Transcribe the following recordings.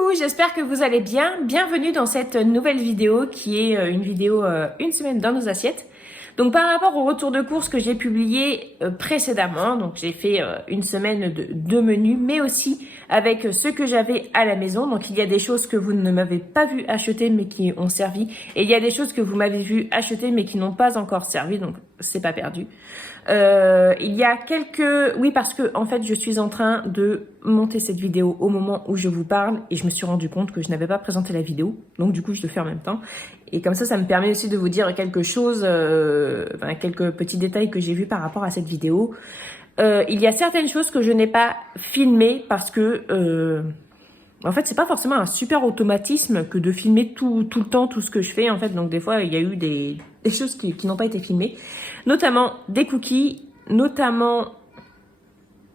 Coucou, j'espère que vous allez bien. Bienvenue dans cette nouvelle vidéo qui est une vidéo une semaine dans nos assiettes. Donc par rapport au retour de course que j'ai publié précédemment, donc j'ai fait une semaine de deux menus, mais aussi avec ce que j'avais à la maison. Donc il y a des choses que vous ne m'avez pas vu acheter mais qui ont servi, et il y a des choses que vous m'avez vu acheter mais qui n'ont pas encore servi, donc c'est pas perdu. Il y a quelques... Oui, parce que en fait je suis en train de monter cette vidéo au moment où je vous parle et je me suis rendu compte que je n'avais pas présenté la vidéo, donc du coup je le fais en même temps. Et comme ça me permet aussi de vous dire quelque chose, quelques petits détails que j'ai vus par rapport à cette vidéo. Il y a certaines choses que je n'ai pas filmées parce que... en fait, c'est pas forcément un super automatisme que de filmer tout le temps tout ce que je fais, en fait. Donc des fois, il y a eu des choses qui n'ont pas été filmées. Notamment des cookies, notamment...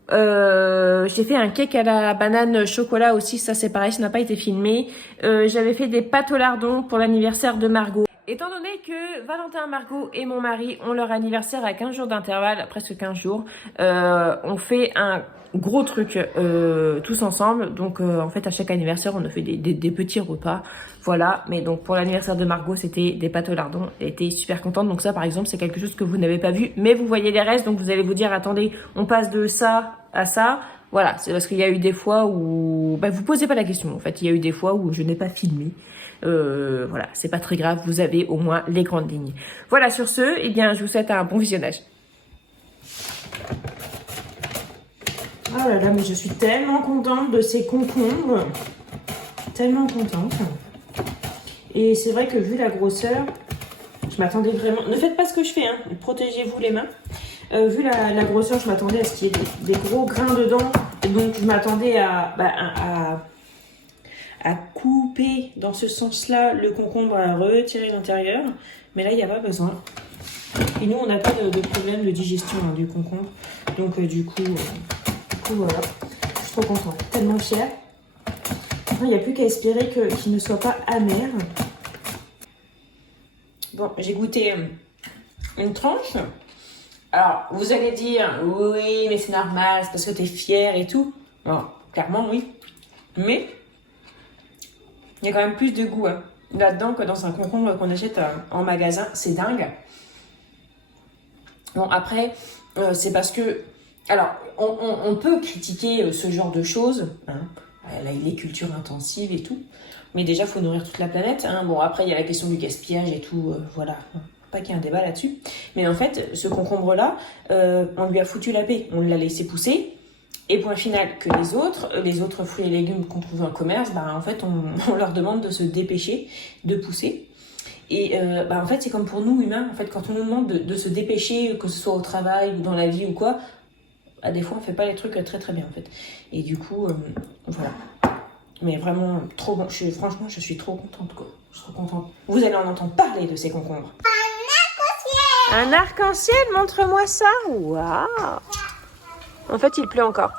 j'ai fait un cake à la banane chocolat aussi, ça c'est pareil, ça n'a pas été filmé. J'avais fait des pâtes au lardon pour l'anniversaire de Margot. Étant donné que Valentin, Margot et mon mari ont leur anniversaire à 15 jours d'intervalle, presque 15 jours, on fait un gros truc tous ensemble. Donc en fait à chaque anniversaire on a fait des petits repas. Voilà, mais donc pour l'anniversaire de Margot c'était des pâtes au lardon. Elle était super contente, donc ça par exemple c'est quelque chose que vous n'avez pas vu, mais vous voyez les restes, donc vous allez vous dire attendez, on passe de ça à ça. Voilà, c'est parce qu'il y a eu des fois où... vous posez pas la question en fait, il y a eu des fois où je n'ai pas filmé. Voilà, c'est pas très grave, vous avez au moins les grandes lignes. Voilà, sur ce, eh bien, je vous souhaite un bon visionnage. Oh là là, mais je suis tellement contente de ces concombres. Tellement contente. Et c'est vrai que vu la grosseur, je m'attendais vraiment... Ne faites pas ce que je fais, hein. Protégez-vous les mains. Vu la grosseur, je m'attendais à ce qu'il y ait des gros grains dedans. Et donc, je m'attendais à couper dans ce sens-là le concombre, à retirer l'intérieur. Mais là, il n'y a pas besoin. Et nous, on n'a pas de problème de digestion du concombre. Donc, du coup, voilà. Je suis trop contente. Tellement fière. Il n'y a plus qu'à espérer qu'il ne soit pas amer. Bon, j'ai goûté une tranche. Alors, vous allez dire, oui, mais c'est normal, c'est parce que tu es fière et tout. Bon, clairement, oui. Mais... il y a quand même plus de goût là-dedans que dans un concombre qu'on achète en magasin. C'est dingue. Bon, après, c'est parce que... Alors, on peut critiquer ce genre de choses. Là, il est culture intensive et tout. Mais déjà, il faut nourrir toute la planète. Bon, après, il y a la question du gaspillage et tout. Voilà. Pas qu'il y ait un débat là-dessus. Mais en fait, ce concombre-là, on lui a foutu la paix. On l'a laissé pousser. Et point final, que les autres fruits et légumes qu'on trouve en commerce, en fait, on leur demande de se dépêcher, de pousser. Et en fait, c'est comme pour nous, humains. En fait, quand on nous demande de se dépêcher, que ce soit au travail ou dans la vie ou quoi, des fois, on fait pas les trucs très très bien, en fait. Et du coup, voilà. Mais vraiment, trop bon. Franchement, je suis trop contente, quoi. Je suis trop contente. Vous allez en entendre parler de ces concombres. Un arc-en-ciel, montre-moi ça. Waouh! En fait, il pleut encore.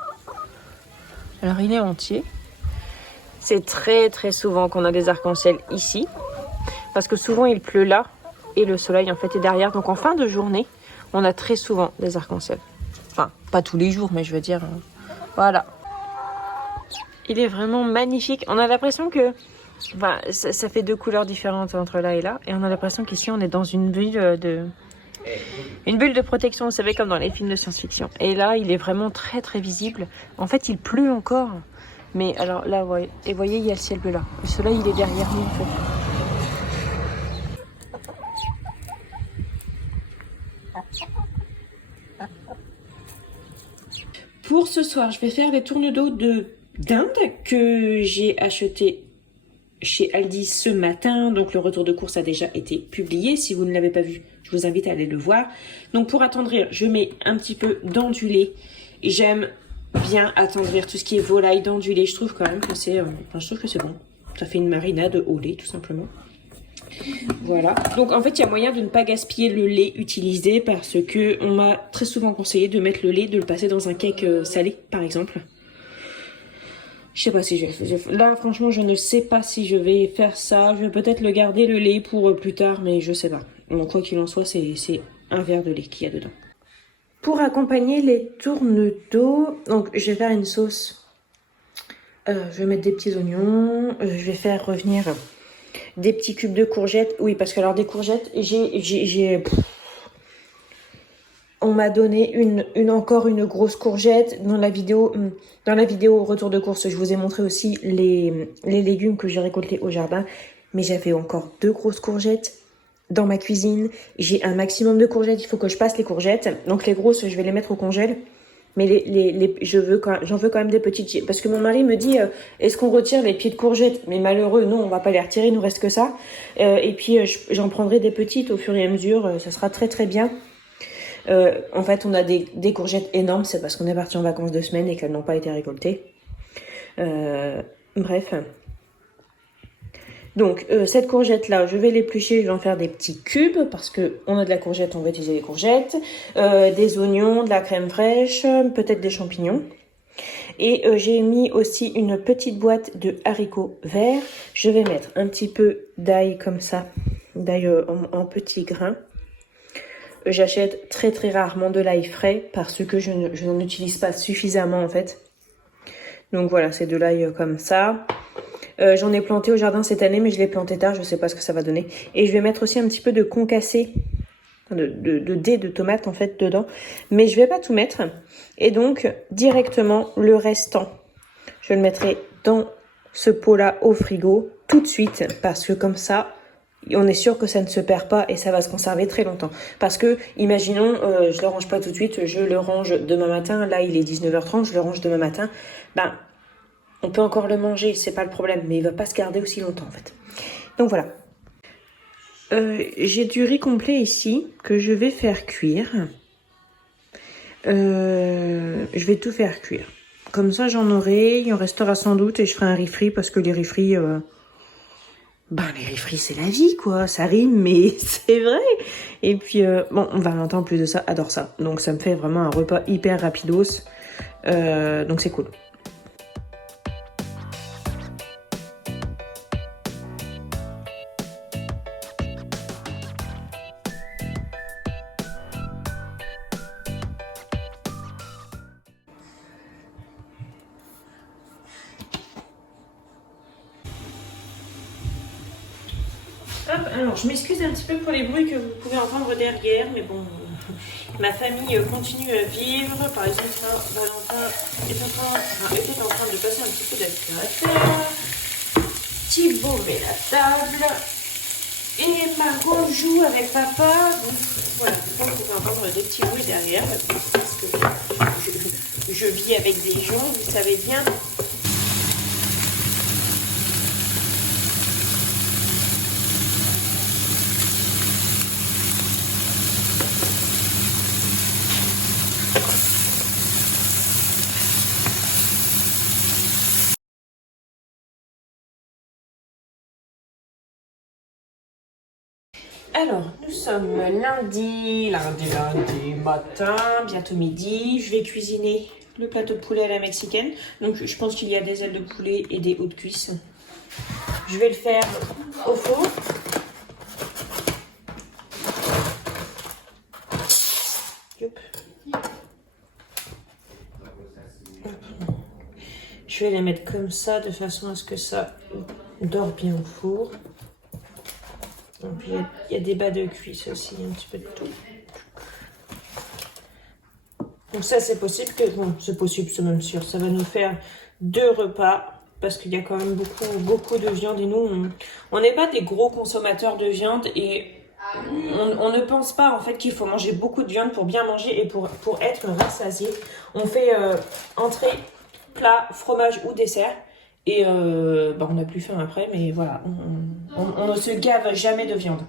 Alors, il est entier. C'est très, très souvent qu'on a des arcs-en-ciel ici. Parce que souvent, il pleut là. Et le soleil, en fait, est derrière. Donc, en fin de journée, on a très souvent des arcs-en-ciel. Enfin, pas tous les jours, mais je veux dire... voilà. Il est vraiment magnifique. On a l'impression que... ça fait deux couleurs différentes entre là et là. Et on a l'impression qu'ici, on est dans une bulle de... une bulle de protection, vous savez, comme dans les films de science-fiction. Et là, il est vraiment très très visible. En fait, il pleut encore. Mais alors là, ouais. Et vous voyez, il y a le ciel bleu là. Le soleil, il est derrière nous, en fait. Pour ce soir, je vais faire les tournes d'eau de dinde que j'ai acheté chez Aldi ce matin. Donc le retour de course a déjà été publié. Si vous ne l'avez pas vu, je vous invite à aller le voir. Donc pour attendrir, je mets un petit peu d'andulé. J'aime bien attendrir tout ce qui est volaille d'andulé. Je trouve quand même que c'est bon. Ça fait une marinade au lait tout simplement. Voilà. Donc en fait, il y a moyen de ne pas gaspiller le lait utilisé parce que on m'a très souvent conseillé de mettre le lait, de le passer dans un cake salé par exemple. Je sais pas si je vais... Là, franchement, je ne sais pas si je vais faire ça. Je vais peut-être le garder, le lait, pour plus tard, mais je sais pas. Donc, quoi qu'il en soit, c'est un verre de lait qu'il y a dedans. Pour accompagner les tournes d'eau, donc je vais faire une sauce Je vais mettre des petits oignons. Je vais faire revenir des petits cubes de courgettes. Oui, parce que alors des courgettes, on m'a donné encore une grosse courgette dans la vidéo. Dans la vidéo retour de course, je vous ai montré aussi les légumes que j'ai récoltés au jardin. Mais j'avais encore 2 grosses courgettes dans ma cuisine. J'ai un maximum de courgettes. Il faut que je passe les courgettes. Donc les grosses, je vais les mettre au congèle. Mais j'en veux quand même des petites. Parce que mon mari me dit, est-ce qu'on retire les pieds de courgettes? Mais malheureux, non, on va pas les retirer, il nous reste que ça. Et puis j'en prendrai des petites au fur et à mesure, ça sera très très bien. En fait, on a des courgettes énormes, c'est parce qu'on est parti en vacances 2 semaines et qu'elles n'ont pas été récoltées. Bref. Donc, cette courgette-là, je vais l'éplucher, je vais en faire des petits cubes, parce que on a de la courgette, on va utiliser les courgettes, des oignons, de la crème fraîche, peut-être des champignons. Et j'ai mis aussi une petite boîte de haricots verts. Je vais mettre un petit peu d'ail comme ça, d'ail en petits grains. J'achète très très rarement de l'ail frais, parce que je n'en utilise pas suffisamment en fait. Donc voilà, c'est de l'ail comme ça. J'en ai planté au jardin cette année, mais je l'ai planté tard, je sais pas ce que ça va donner. Et je vais mettre aussi un petit peu de concassé, de dés de tomates en fait dedans. Mais je vais pas tout mettre. Et donc, directement, le restant, je le mettrai dans ce pot-là au frigo tout de suite. Parce que comme ça, on est sûr que ça ne se perd pas et ça va se conserver très longtemps. Parce que, imaginons, je le range pas tout de suite, je le range demain matin. Là, il est 19h30, je le range demain matin. On peut encore le manger, c'est pas le problème, mais il va pas se garder aussi longtemps en fait. Donc voilà. J'ai du riz complet ici que je vais faire cuire. Je vais tout faire cuire. Comme ça j'en aurai, il en restera sans doute et je ferai un riz frit parce que les riz frits... les riz frits c'est la vie quoi, ça rime mais c'est vrai. Et puis Valentin en plus de ça adore ça. Donc ça me fait vraiment un repas hyper rapidos. Donc c'est cool. Hop, alors je m'excuse un petit peu pour les bruits que vous pouvez entendre derrière, mais bon, ma famille continue à vivre. Par exemple, là, Valentin était en train de passer un petit peu d'aspirateur. Thibaut met la table. Et Margot joue avec papa. Donc voilà, vous pouvez entendre des petits bruits derrière, parce que je vis avec des gens, vous savez bien. Alors, nous sommes lundi matin, bientôt midi. Je vais cuisiner le plateau de poulet à la mexicaine. Donc, je pense qu'il y a des ailes de poulet et des hauts de cuisse. Je vais le faire au four. Je vais les mettre comme ça, de façon à ce que ça dort bien au four. Donc, il y a des bas de cuisse aussi, un petit peu de tout. Donc ça, c'est possible que... Bon, c'est possible, c'est même sûr. Ça va nous faire 2 repas, parce qu'il y a quand même beaucoup de viande. Et nous, on n'est pas des gros consommateurs de viande. Et on ne pense pas, en fait, qu'il faut manger beaucoup de viande pour bien manger et pour être rassasié. On fait entrée, plat, fromage ou dessert. Et on n'a plus faim après, mais voilà, on ne se gave jamais de viande.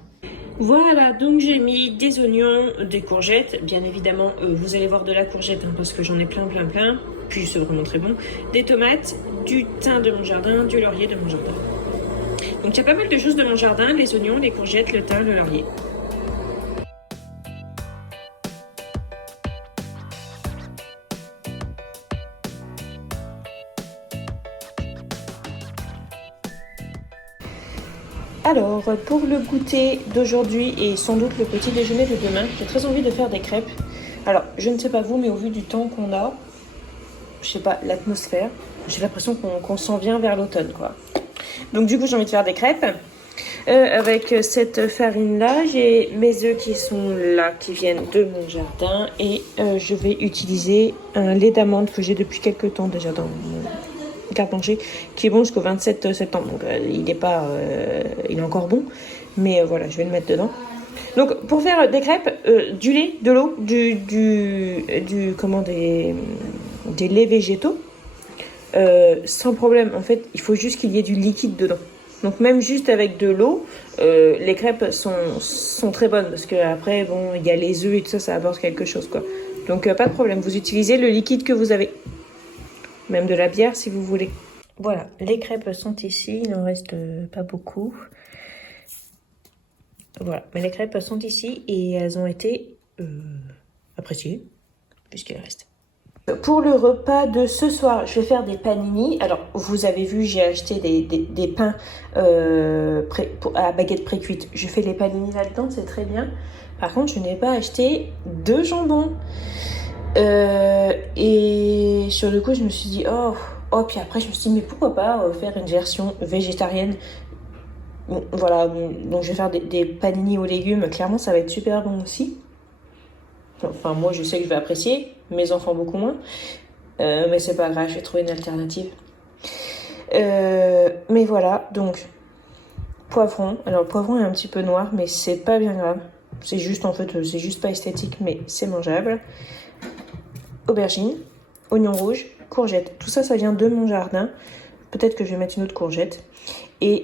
Voilà, donc j'ai mis des oignons, des courgettes, bien évidemment, vous allez voir de la courgette, parce que j'en ai plein, puis c'est vraiment très bon, des tomates, du thym de mon jardin, du laurier de mon jardin. Donc il y a pas mal de choses de mon jardin, les oignons, les courgettes, le thym, le laurier. Alors, pour le goûter d'aujourd'hui et sans doute le petit déjeuner de demain, j'ai très envie de faire des crêpes. Alors, je ne sais pas vous, mais au vu du temps qu'on a, je sais pas, l'atmosphère, j'ai l'impression qu'on s'en vient vers l'automne, quoi. Donc du coup, j'ai envie de faire des crêpes. Avec cette farine-là, j'ai mes œufs qui sont là, qui viennent de mon jardin. Et je vais utiliser un lait d'amande que j'ai depuis quelques temps déjà dans mon garde-manger, qui est bon jusqu'au 27 septembre. Donc il est encore bon. Mais voilà, je vais le mettre dedans. Donc pour faire des crêpes, du lait, de l'eau, des laits végétaux. Sans problème, en fait, il faut juste qu'il y ait du liquide dedans. Donc même juste avec de l'eau, les crêpes sont très bonnes parce que après, bon, il y a les œufs et tout ça, ça apporte quelque chose, quoi. Donc pas de problème, vous utilisez le liquide que vous avez, même de la bière si vous voulez. Voilà, les crêpes sont ici, il n'en reste pas beaucoup. Voilà, mais les crêpes sont ici et elles ont été appréciées puisqu'elles restent. Pour le repas de ce soir, je vais faire des panini. Alors, vous avez vu, j'ai acheté des pains à baguette pré-cuite. Je fais les panini là-dedans, c'est très bien. Par contre, je n'ai pas acheté de jambon. Et sur le coup, je me suis dit, puis après, je me suis dit, mais pourquoi pas faire une version végétarienne. Voilà, donc je vais faire des panini aux légumes. Clairement, ça va être super bon aussi. Enfin, moi, je sais que je vais apprécier. Mes enfants, beaucoup moins. Mais c'est pas grave, je vais trouver une alternative. Mais voilà, donc, poivron. Alors, le poivron est un petit peu noir, mais c'est pas bien grave. C'est juste, en fait, c'est juste pas esthétique, mais c'est mangeable. Aubergine, oignon rouge, courgette. Tout ça, ça vient de mon jardin. Peut-être que je vais mettre une autre courgette. Et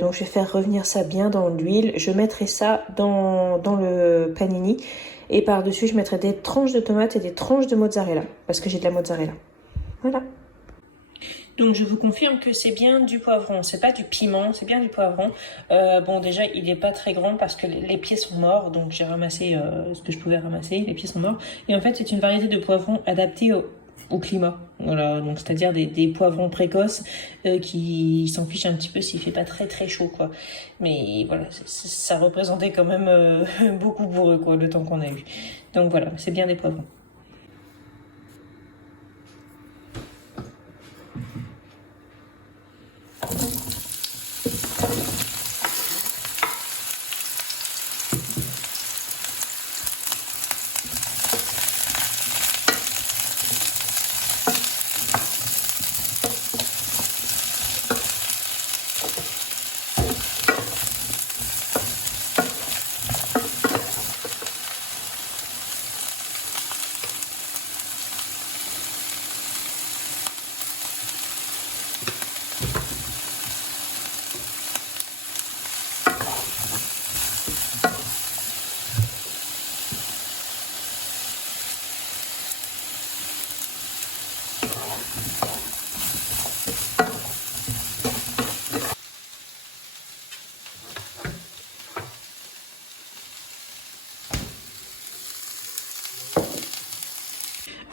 donc, je vais faire revenir ça bien dans l'huile. Je mettrai ça dans le panini. Et par-dessus, je mettrai des tranches de tomates et des tranches de mozzarella. Parce que j'ai de la mozzarella. Voilà. Donc, je vous confirme que c'est bien du poivron. C'est pas du piment, c'est bien du poivron. Bon, déjà, il n'est pas très grand parce que les pieds sont morts. Donc, j'ai ramassé ce que je pouvais ramasser. Les pieds sont morts. Et en fait, c'est une variété de poivron adaptée au climat. Voilà, donc c'est-à-dire des poivrons précoces qui s'en fichent un petit peu s'il fait pas très très chaud, quoi. Mais voilà, ça représentait quand même beaucoup pour eux, quoi, le temps qu'on a eu. Donc voilà, c'est bien des poivrons.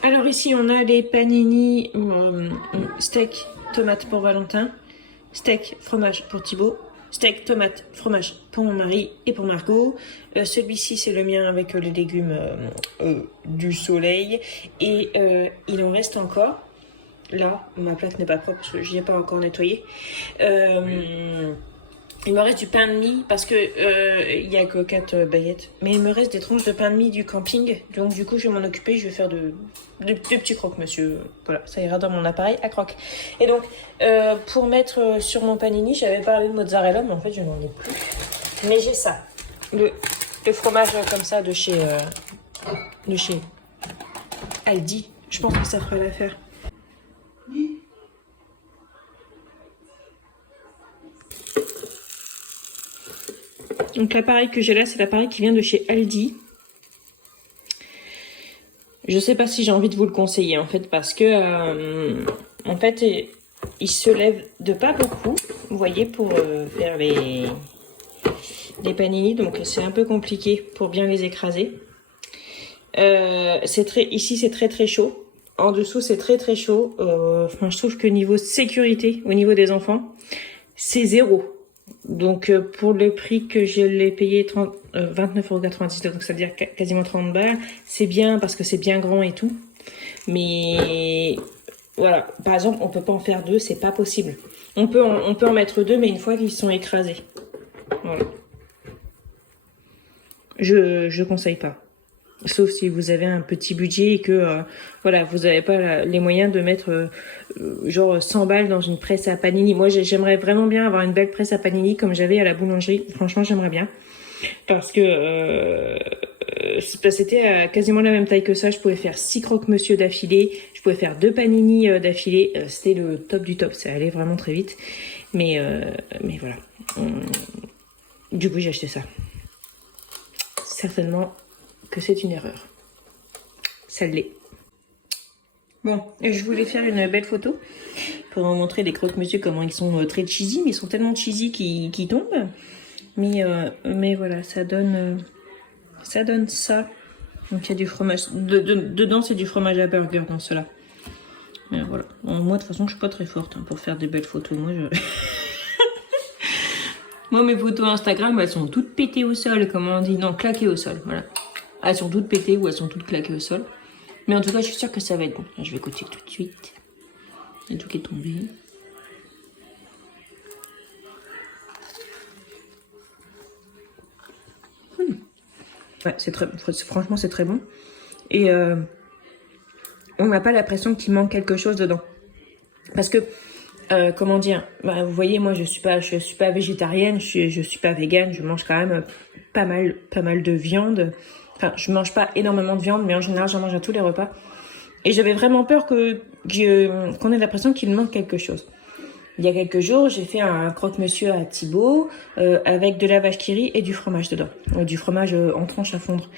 Alors ici on a les panini steak tomate pour Valentin, steak fromage pour Thibaut, steak tomate fromage pour mon mari et pour Margot. Celui-ci c'est le mien avec les légumes du soleil et il en reste encore. Là ma plaque n'est pas propre parce que je n'y ai pas encore nettoyé. Il me reste du pain de mie parce que il y a que 4 baguettes. Mais il me reste des tranches de pain de mie du camping. Donc du coup je vais m'en occuper. Je vais faire de petits croque-monsieur. Voilà, ça ira dans mon appareil à croque. Et donc pour mettre sur mon panini, j'avais parlé de mozzarella, mais en fait je n'en ai plus. Mais j'ai ça. Le fromage comme ça de chez Aldi. Je pense que ça ferait l'affaire. Donc l'appareil que j'ai là, c'est l'appareil qui vient de chez Aldi. Je sais pas si j'ai envie de vous le conseiller en fait parce que en fait il se lève de pas beaucoup, vous voyez, pour faire les panini, donc c'est un peu compliqué pour bien les écraser. Ici c'est très très chaud. En dessous c'est très très chaud. Enfin, je trouve que niveau sécurité, au niveau des enfants, c'est zéro. Donc pour le prix que je l'ai payé 29,99 €, donc ça veut dire quasiment 30 balles, c'est bien parce que c'est bien grand et tout. Mais Voilà, par exemple, on peut pas en faire 2, c'est pas possible. On peut en mettre 2, mais une fois qu'ils sont écrasés. Voilà. Je conseille pas. Sauf si vous avez un petit budget et que voilà, vous n'avez pas les moyens de mettre genre 100 balles dans une presse à panini. Moi, j'aimerais vraiment bien avoir une belle presse à panini comme j'avais à la boulangerie. Franchement, j'aimerais bien. Parce que c'était quasiment la même taille que ça. Je pouvais faire 6 croque-monsieur d'affilée. Je pouvais faire 2 panini d'affilée. C'était le top du top. Ça allait vraiment très vite. Mais voilà. Du coup, j'ai acheté ça. Certainement que c'est une erreur. Ça l'est. Bon, je voulais faire une belle photo pour vous montrer les croque-monsieur, comment ils sont très cheesy, mais ils sont tellement cheesy qu'ils tombent. Mais voilà, ça donne ça. Donc il y a du fromage. Dedans, c'est du fromage à burger dans cela. Mais voilà. Bon, moi, de toute façon, je suis pas très forte pour faire des belles photos. Moi, mes photos Instagram, elles sont toutes pétées au sol, comme on dit. Non, claquées au sol, voilà. Elles sont toutes pétées ou elles sont toutes claquées au sol. Mais en tout cas, je suis sûre que ça va être bon. Je vais coacher tout de suite. Il y a tout qui est tombé. Ouais, c'est très, franchement, c'est très bon. Et on n'a pas l'impression qu'il manque quelque chose dedans. Parce que, comment dire, bah, vous voyez, moi, je suis pas végétarienne, je suis pas végane, je mange quand même pas mal de viande. Enfin, je mange pas énormément de viande, mais en général, j'en mange à tous les repas. Et j'avais vraiment peur qu'on ait l'impression qu'il manque quelque chose. Il y a quelques jours, j'ai fait un croque-monsieur à Thibaut avec de la vache qui rit et du fromage dedans. Du fromage en tranche à fondre.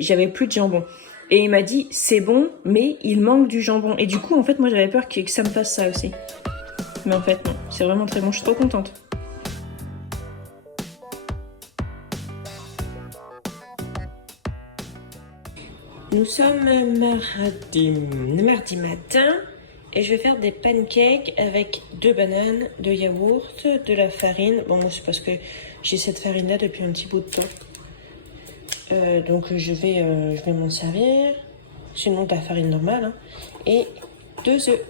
J'avais plus de jambon. Et il m'a dit, c'est bon, mais il manque du jambon. Et du coup, en fait, moi, j'avais peur que ça me fasse ça aussi. Mais en fait, non. C'est vraiment très bon. Je suis trop contente. Nous sommes mardi matin et je vais faire des pancakes avec 2 bananes, 2 yaourts, de la farine. Bon, moi c'est parce que j'ai cette farine là depuis un petit bout de temps. Donc je vais m'en servir. Sinon de la farine normale. Hein, et 2 œufs.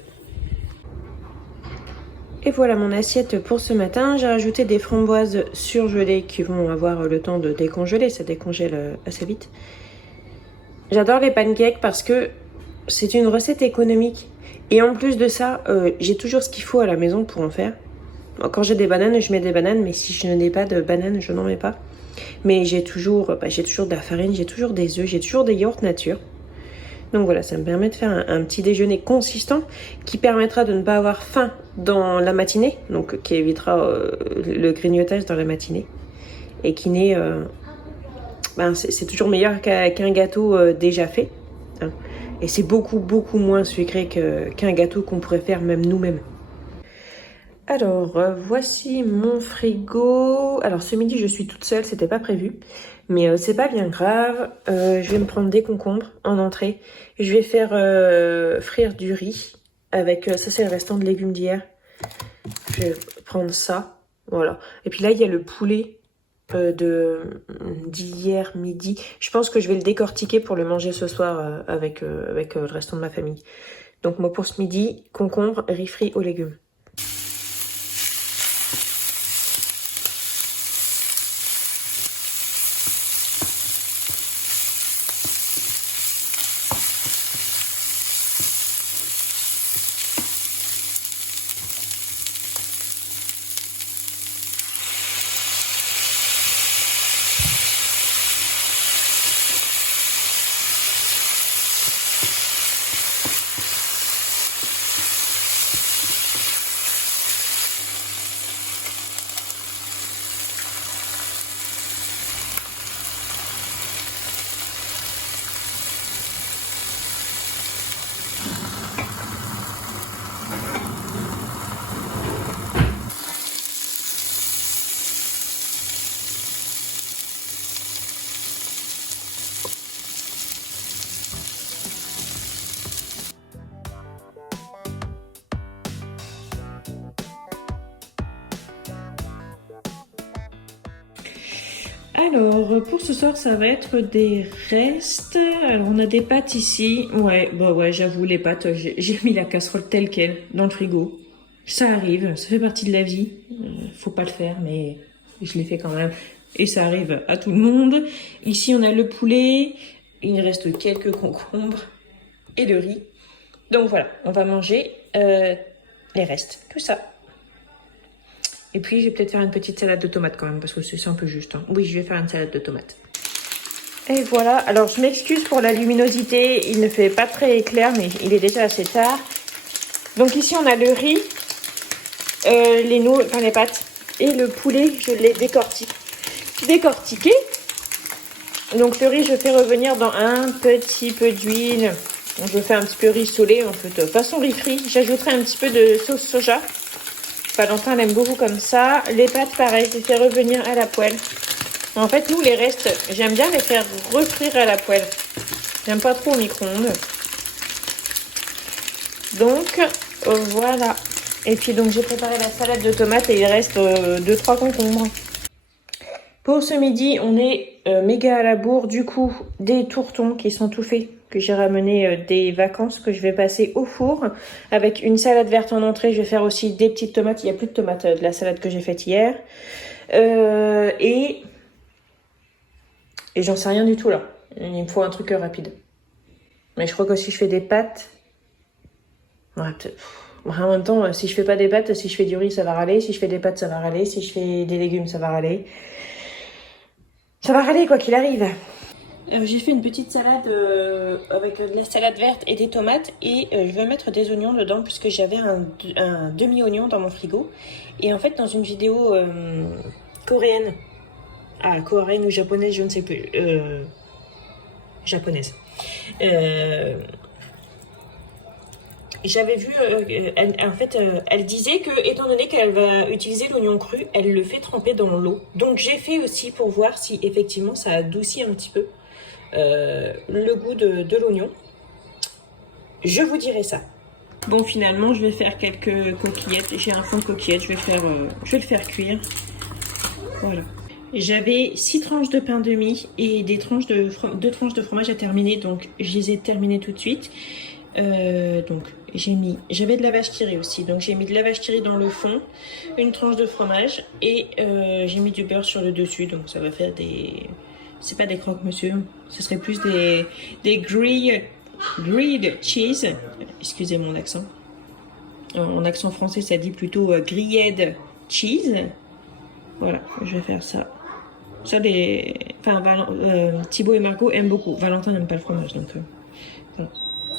Et voilà mon assiette pour ce matin. J'ai rajouté des framboises surgelées qui vont avoir le temps de décongeler. Ça décongèle assez vite. J'adore les pancakes parce que c'est une recette économique. Et en plus de ça, j'ai toujours ce qu'il faut à la maison pour en faire. Quand j'ai des bananes, je mets des bananes. Mais si je n'ai pas de bananes, je n'en mets pas. Mais j'ai toujours de la farine, j'ai toujours des œufs, j'ai toujours des yaourts nature. Donc voilà, ça me permet de faire un petit déjeuner consistant qui permettra de ne pas avoir faim dans la matinée. Donc qui évitera le grignotage dans la matinée. Et qui n'est... c'est toujours meilleur qu'un gâteau déjà fait. Hein. Et c'est beaucoup moins sucré qu'un gâteau qu'on pourrait faire même nous-mêmes. Alors, voici mon frigo. Alors, ce midi, je suis toute seule, c'était pas prévu. Mais c'est pas bien grave. Je vais me prendre des concombres en entrée. Je vais faire frire du riz. Avec, ça c'est le restant de légumes d'hier. Je vais prendre ça. Voilà. Et puis là, il y a le poulet d'hier midi. Je pense que je vais le décortiquer pour le manger ce soir avec le restant de ma famille. Donc moi pour ce midi, concombre, riz frit aux légumes. Alors, pour ce soir, ça va être des restes. Alors, on a des pâtes ici. Ouais, bah ouais, j'avoue, les pâtes, j'ai mis la casserole telle quelle dans le frigo. Ça arrive, ça fait partie de la vie. Faut pas le faire, mais je l'ai fait quand même. Et ça arrive à tout le monde. Ici, on a le poulet. Il reste quelques concombres et le riz. Donc voilà, on va manger les restes, tout ça. Et puis, je vais peut-être faire une petite salade de tomates quand même, parce que c'est un peu juste. Hein. Oui, je vais faire une salade de tomates. Et voilà, alors je m'excuse pour la luminosité, il ne fait pas très clair, mais il est déjà assez tard. Donc ici, on a le riz, les pâtes, et le poulet, je l'ai décortiqué. Donc le riz, je fais revenir dans un petit peu d'huile. Donc, je fais un petit peu rissolé, en fait, façon riz frit. J'ajouterai un petit peu de sauce soja. Valentin l'aime beaucoup comme ça. Les pâtes, pareil, je les fais revenir à la poêle. En fait, nous, les restes, j'aime bien les faire refrire à la poêle. J'aime pas trop au micro-ondes. Donc, voilà. Et puis, donc, j'ai préparé la salade de tomates et il reste 2-3 concombres. Pour ce midi, on est méga à la bourre. Du coup, des tourtons qui sont tout faits, que j'ai ramené des vacances, que je vais passer au four. Avec une salade verte en entrée, je vais faire aussi des petites tomates. Il n'y a plus de tomates de la salade que j'ai faite hier. Et j'en sais rien du tout là. Il me faut un truc rapide. Mais je crois que si je fais des pâtes... Ouais, en même temps, si je fais pas des pâtes, si je fais du riz, ça va râler. Si je fais des pâtes, ça va râler. Si je fais des légumes, ça va râler. Ça va râler quoi qu'il arrive. J'ai fait une petite salade avec de la salade verte et des tomates. Et je vais mettre des oignons dedans puisque j'avais un demi-oignon dans mon frigo. Et en fait, dans une vidéo coréenne... Ah, coréenne ou japonaise, je ne sais plus. Japonaise. J'avais vu, elle disait que, étant donné qu'elle va utiliser l'oignon cru, elle le fait tremper dans l'eau. Donc j'ai fait aussi pour voir si effectivement ça adoucit un petit peu le goût de l'oignon. Je vous dirai ça. Bon, finalement, je vais faire quelques coquillettes. J'ai un fond de coquillettes, je vais le faire cuire. Voilà. J'avais 6 tranches de pain de mie et 2 tranches de fromage à terminer, donc je les ai terminées tout de suite. Donc j'avais de la vache qui rit aussi, donc j'ai mis de la vache qui rit dans le fond, une tranche de fromage et j'ai mis du beurre sur le dessus, donc ça va faire des... C'est pas des croque-monsieur, ce serait plus des grilled cheese. Excusez mon accent. En accent français, ça dit plutôt grilled cheese. Voilà, je vais faire ça. Ça, Thibaut et Margot aiment beaucoup. Valentin n'aime pas le fromage, donc voilà.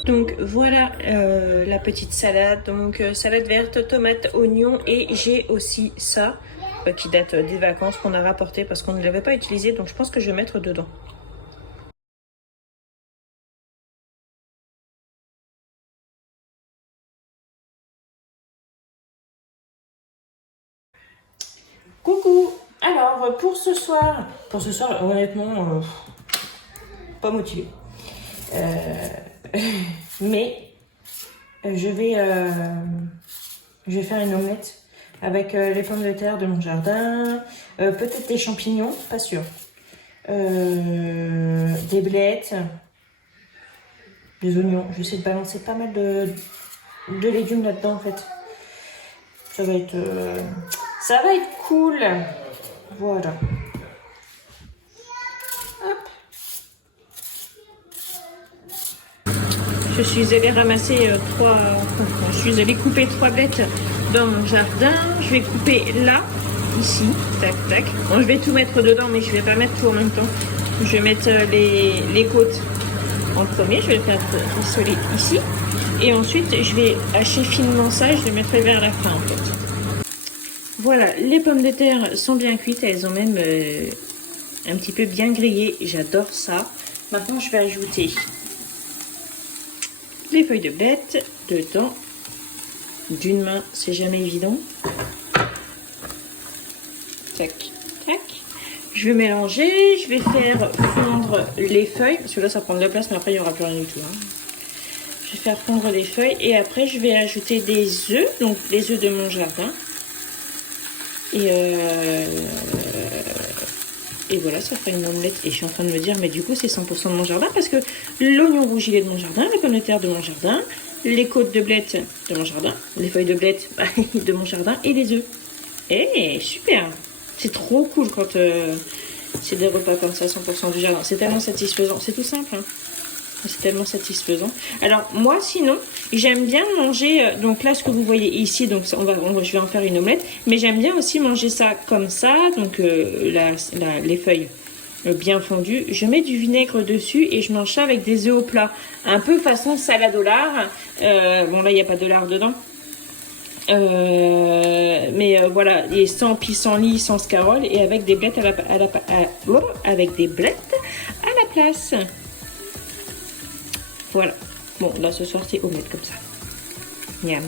Donc voilà la petite salade. Donc salade verte, tomate, oignon et j'ai aussi ça qui date des vacances qu'on a rapporté parce qu'on ne l'avait pas utilisé. Donc je pense que je vais mettre dedans. Coucou. Alors pour ce soir, honnêtement, pas motivée. Mais je vais faire une omelette avec les pommes de terre de mon jardin, peut-être des champignons, pas sûr, des blettes, des oignons. Je vais essayer de balancer pas mal de légumes là-dedans en fait. Ça va être cool. Voilà. Je suis allée ramasser je suis allée couper 3 blettes dans mon jardin. Je vais couper là, ici, tac, tac. Bon, je vais tout mettre dedans, mais je vais pas mettre tout en même temps. Je vais mettre les côtes en premier. Je vais le faire rissoler ici. Et ensuite, je vais hacher finement ça et je les mettrai vers la fin, en fait. Voilà, les pommes de terre sont bien cuites. Elles ont même un petit peu bien grillé. J'adore ça. Maintenant, je vais ajouter les feuilles de bête dedans. D'une main, c'est jamais évident. Tac, tac. Je vais mélanger. Je vais faire fondre les feuilles. Parce que là, ça prend de la place, mais après, il n'y aura plus rien du tout. Hein. Je vais faire fondre les feuilles. Et après, je vais ajouter des œufs. Donc, les œufs de mon jardin. Et Et voilà, ça fera une omelette. Et je suis en train de me dire, mais du coup, c'est 100% de mon jardin parce que l'oignon rouge, il est de mon jardin, les pommes de terre de mon jardin, les côtes de blettes de mon jardin, les feuilles de blettes de mon jardin et les œufs. Eh, super! C'est trop cool quand c'est des repas comme ça, 100% du jardin. C'est tellement satisfaisant. C'est tout simple, hein. C'est tellement satisfaisant. Alors, moi, sinon, j'aime bien manger... donc là, ce que vous voyez ici, donc je vais en faire une omelette. Mais j'aime bien aussi manger ça comme ça. Donc, les feuilles bien fondues. Je mets du vinaigre dessus et je mange ça avec des œufs au plat. Un peu façon salade au lard. Bon, là, il n'y a pas de lard dedans. Mais voilà, et sans pissenlit, sans scarole et avec des blettes avec des blettes à la place. Voilà. Bon, là ce soir c'est omelette comme ça. Miam.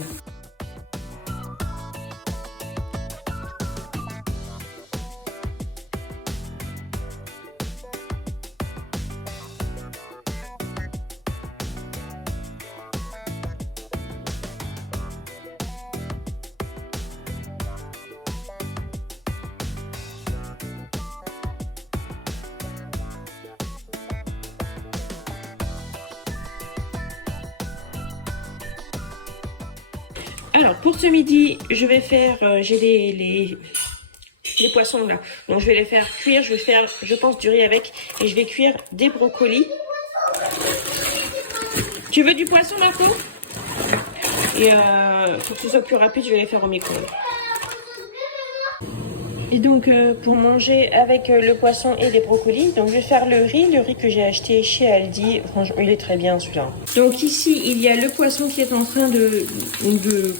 Alors pour ce midi, je vais faire, j'ai les poissons là, donc je vais les faire cuire, je vais faire, je pense, du riz avec, et je vais cuire des brocolis. Tu veux du poisson, Marco? Et pour que ce soit plus rapide, je vais les faire au micro. Et donc pour manger avec le poisson et les brocolis, donc je vais faire le riz que j'ai acheté chez Aldi. Franchement, il est très bien celui-là. Donc ici, il y a le poisson qui est en train de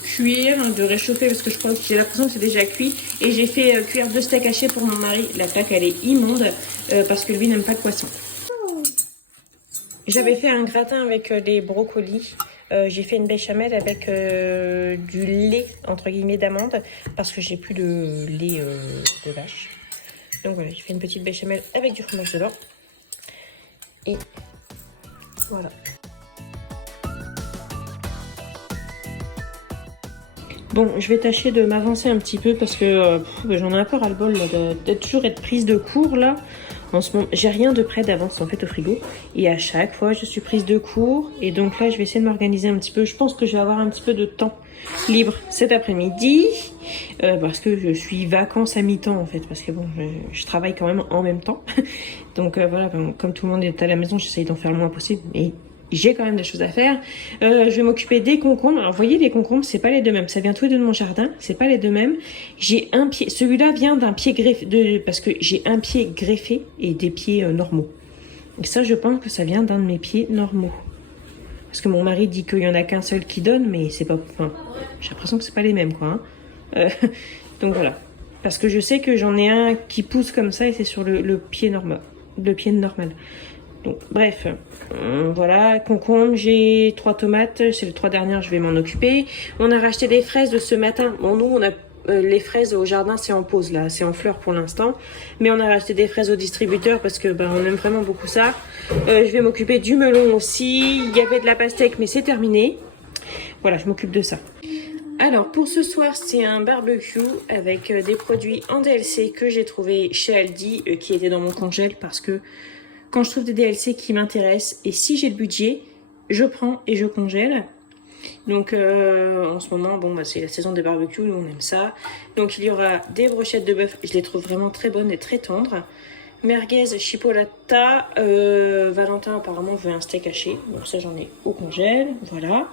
cuire, de réchauffer, parce que je crois que j'ai l'impression que c'est déjà cuit. Et j'ai fait cuire 2 steaks hachés pour mon mari. La plaque, elle est immonde parce que lui n'aime pas le poisson. J'avais fait un gratin avec des brocolis. J'ai fait une béchamel avec du lait, entre guillemets, d'amande, parce que j'ai plus de lait de vache. Donc voilà, j'ai fait une petite béchamel avec du fromage dedans. Et voilà. Bon, je vais tâcher de m'avancer un petit peu parce que j'en ai un peu ras-le-bol de toujours être prise de court là. En ce moment, j'ai rien de prêt d'avance en fait au frigo. Et à chaque fois, je suis prise de court. Et donc là, je vais essayer de m'organiser un petit peu. Je pense que je vais avoir un petit peu de temps libre cet après-midi. Parce que je suis vacances à mi-temps en fait. Parce que bon, je travaille quand même en même temps. Donc voilà, comme tout le monde est à la maison, j'essaye d'en faire le moins possible. Et j'ai quand même des choses à faire. Je vais m'occuper des concombres. Alors, vous voyez, les concombres, c'est pas les deux mêmes. Ça vient tous les deux de mon jardin. C'est pas les deux mêmes. J'ai un pied. Celui-là vient d'un pied greffé, parce que j'ai un pied greffé et des pieds normaux. Et ça, je pense que ça vient d'un de mes pieds normaux. Parce que mon mari dit qu'il y en a qu'un seul qui donne, mais c'est pas. Enfin, j'ai l'impression que c'est pas les mêmes, quoi. Hein. Donc voilà. Parce que je sais que j'en ai un qui pousse comme ça et c'est sur le pied normal. Le pied normal. Donc, bref, voilà, concombre, j'ai 3 tomates, c'est les 3 dernières, je vais m'en occuper. On a racheté des fraises de ce matin. Bon, nous, on a les fraises au jardin, c'est en pause là, c'est en fleurs pour l'instant. Mais on a racheté des fraises au distributeur parce que on aime vraiment beaucoup ça. Je vais m'occuper du melon aussi. Il y avait de la pastèque, mais c'est terminé. Voilà, je m'occupe de ça. Alors, pour ce soir, c'est un barbecue avec des produits en DLC que j'ai trouvé chez Aldi, qui étaient dans mon congèle parce que quand je trouve des DLC qui m'intéressent et si j'ai le budget, je prends et je congèle. Donc en ce moment, bon, c'est la saison des barbecues, nous on aime ça. Donc il y aura des brochettes de bœuf, je les trouve vraiment très bonnes et très tendres. Merguez, chipolata, Valentin apparemment veut un steak haché, donc ça j'en ai au congèle, voilà.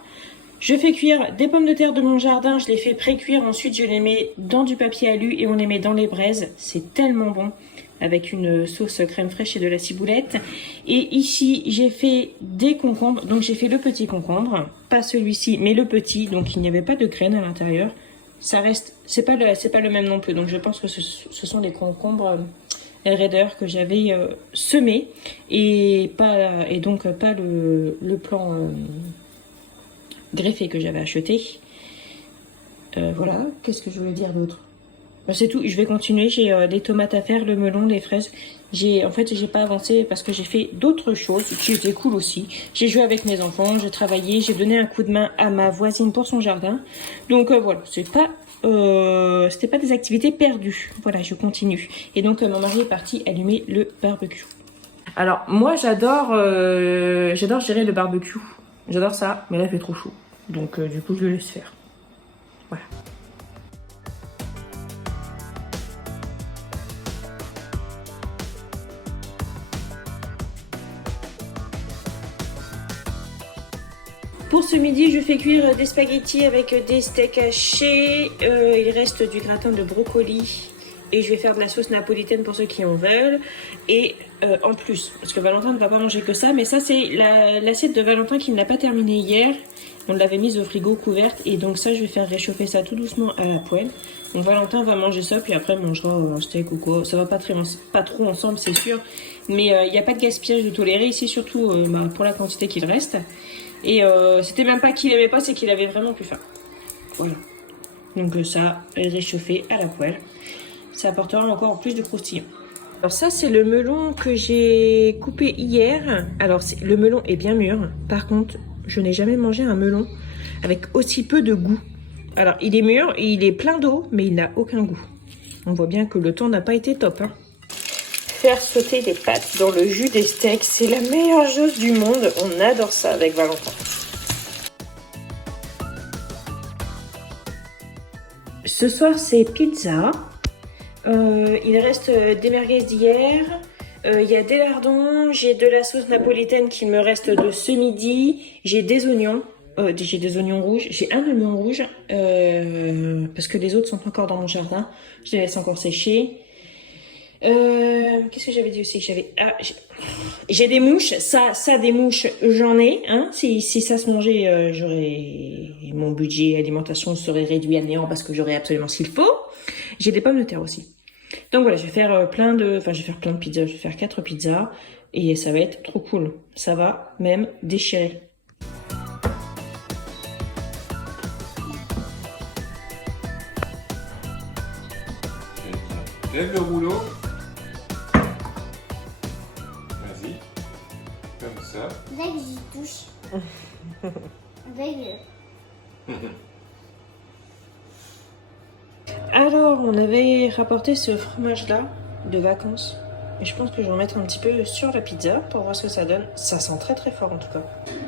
Je fais cuire des pommes de terre de mon jardin, je les fais pré-cuire, ensuite je les mets dans du papier alu et on les met dans les braises, c'est tellement bon. Avec une sauce crème fraîche et de la ciboulette. Et ici, j'ai fait des concombres. Donc, j'ai fait le petit concombre. Pas celui-ci, mais le petit. Donc, il n'y avait pas de graines à l'intérieur. Ça reste... C'est pas le même non plus. Donc, je pense que ce sont les concombres Raider que j'avais semés. Et donc, pas le plan greffé que j'avais acheté. Voilà. Qu'est-ce que je voulais dire d'autre ? Bah, c'est tout, je vais continuer. J'ai des tomates à faire, le melon, les fraises. En fait, j'ai pas avancé parce que j'ai fait d'autres choses qui étaient cool aussi. J'ai joué avec mes enfants, j'ai travaillé, j'ai donné un coup de main à ma voisine pour son jardin. Donc voilà, c'était pas des activités perdues. Voilà, je continue. Et donc mon mari est parti allumer le barbecue. Alors moi j'adore gérer le barbecue. J'adore ça, mais là il fait trop chaud. Donc du coup je le laisse faire. Voilà. Pour ce midi, je fais cuire des spaghettis avec des steaks hachés. Il reste du gratin de brocoli. Et je vais faire de la sauce napolitaine pour ceux qui en veulent. Et en plus, parce que Valentin ne va pas manger que ça, mais ça c'est l'assiette de Valentin qu'il n'a pas terminée hier. On l'avait mise au frigo couverte. Et donc ça, je vais faire réchauffer ça tout doucement à la poêle. Donc Valentin va manger ça, puis après mangera un steak ou quoi. Ça va pas trop ensemble, c'est sûr. Mais il n'y a pas de gaspillage de tolérer ici, surtout pour la quantité qu'il reste. Et c'était même pas qu'il aimait pas, c'est qu'il avait vraiment plus faim. Voilà. Donc ça, réchauffé à la poêle. Ça apportera encore plus de croustillant. Alors ça, c'est le melon que j'ai coupé hier. Alors le melon est bien mûr. Par contre, je n'ai jamais mangé un melon avec aussi peu de goût. Alors il est mûr, il est plein d'eau, mais il n'a aucun goût. On voit bien que le temps n'a pas été top. Hein. Faire sauter des pâtes dans le jus des steaks, c'est la meilleure chose du monde. On adore ça avec Valentin. Ce soir, c'est pizza. Il reste des merguez d'hier. Il y a des lardons. J'ai de la sauce napolitaine qui me reste de ce midi. J'ai des oignons. J'ai des oignons rouges. J'ai un oignon rouge parce que les autres sont encore dans mon jardin. Je les laisse encore sécher. Qu'est-ce que j'avais dit aussi? J'ai des mouches. Ça des mouches, j'en ai. Hein. Si ça se mangeait, mon budget alimentation serait réduit à néant parce que j'aurais absolument ce qu'il faut. J'ai des pommes de terre aussi. Donc voilà, je vais faire plein de pizzas. Je vais faire 4 pizzas et ça va être trop cool. Ça va même déchirer. Lève le rouleau. Vas-y. Comme ça. Là que j'y touche. Avec Alors, on avait rapporté ce fromage-là de vacances. Et je pense que je vais en mettre un petit peu sur la pizza pour voir ce que ça donne. Ça sent très très fort en tout cas.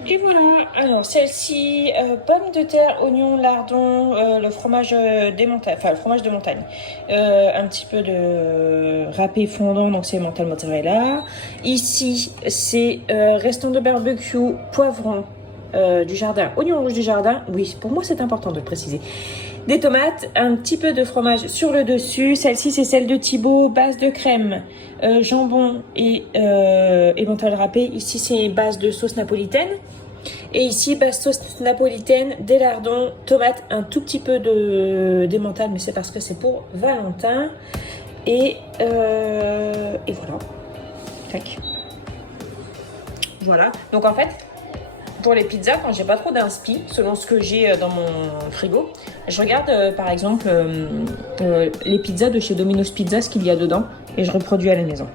Et voilà. Alors celle-ci, pommes de terre, oignons, lardons, le fromage le fromage de montagne. Un petit peu de râpé fondant, donc c'est mental mozzarella. Ici, c'est restant de barbecue, poivron du jardin, oignon rouge du jardin. Oui, pour moi c'est important de le préciser. Des tomates, un petit peu de fromage sur le dessus. Celle-ci, c'est celle de Thibaut, base de crème, jambon et mental râpé. Ici, c'est base de sauce napolitaine. Et ici, base sauce napolitaine, des lardons, tomates, un tout petit peu d'emmental, mais c'est parce que c'est pour Valentin. Et voilà. Tac. Voilà. Donc en fait, pour les pizzas, quand j'ai pas trop d'inspi, selon ce que j'ai dans mon frigo, je regarde par exemple les pizzas de chez Domino's Pizza, ce qu'il y a dedans, et je reproduis à la maison.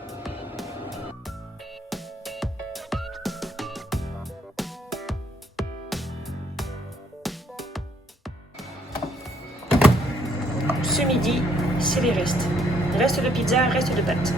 Ce midi, c'est les restes. Reste de pizza, reste de pâtes.